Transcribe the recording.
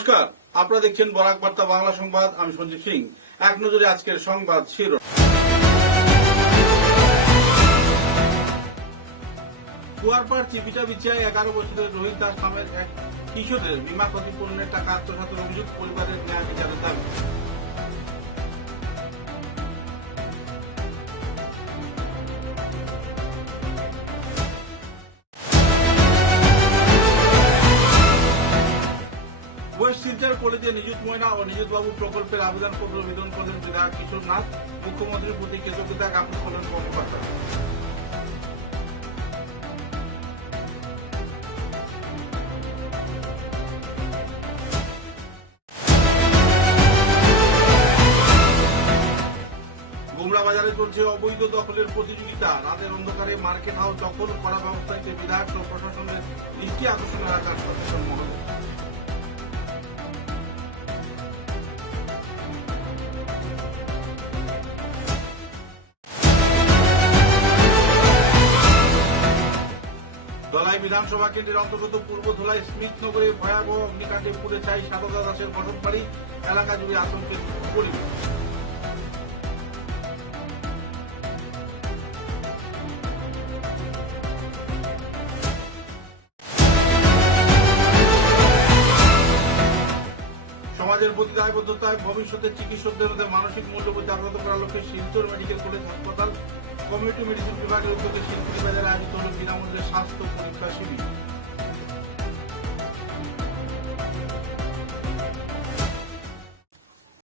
নমস্কার, আপনারা দেখছেন বরাক বার্তা বাংলা সংবাদ। আমি সঞ্জীব সিং। এক নজরে আজকের সংবাদ শিরোনাম। কুয়ারপাড় চিপিটা বিচায় 11 বছরের রোহিত দাস নামের এক কিশোরের বীমা ক্ষতিপূরণের টাকা আত্মসাতের অভিযোগ, পরিবারের ন্যায় বিচারের দাবি। ওয়েস্ট শিলচর কলেজে নিযুত ময়না ও নিযুত বাবু প্রকল্পের আবেদনপত্র বিতরণ করলেন বিধায়ক কিশোর নাথ। মুখ্যমন্ত্রীর প্রতি কৃতজ্ঞতা জ্ঞাপন করলেন কর্মকর্তারা। গুমরা বাজারে চলছে অবৈধ দখলের প্রতিযোগিতা। রাতের অন্ধকারে মার্কেট হাউস দখল করা ব্যবস্থায় বিধায়ক ও প্রশাসনের দৃষ্টি আকর্ষণ এলাকার সচেতন মহল। ধলাই বিধানসভা কেন্দ্রের অন্তর্গত পূর্ব ধলাই স্মিথনগরে ভয়াবহ অগ্নিকাণ্ডে পুড়ে ছাই সারদা দাসের বসতবাড়ি। এলাকা জুড়ে আতঙ্কের পরিবেশ। সমাজের প্রতি দায়বদ্ধতায় ভবিষ্যতের চিকিৎসকদের মধ্যে মানসিক মূল্যবোধ জাগ্রত করার লক্ষ্যে শিলচর মেডিকেল কলেজ হাসপাতাল কমিউনিটি মেডিসিন বিভাগের উদ্যোগে শিলচর বাজারে আয়োজিত হল বিনামূল্যে স্বাস্থ্য পরীক্ষা শিবির।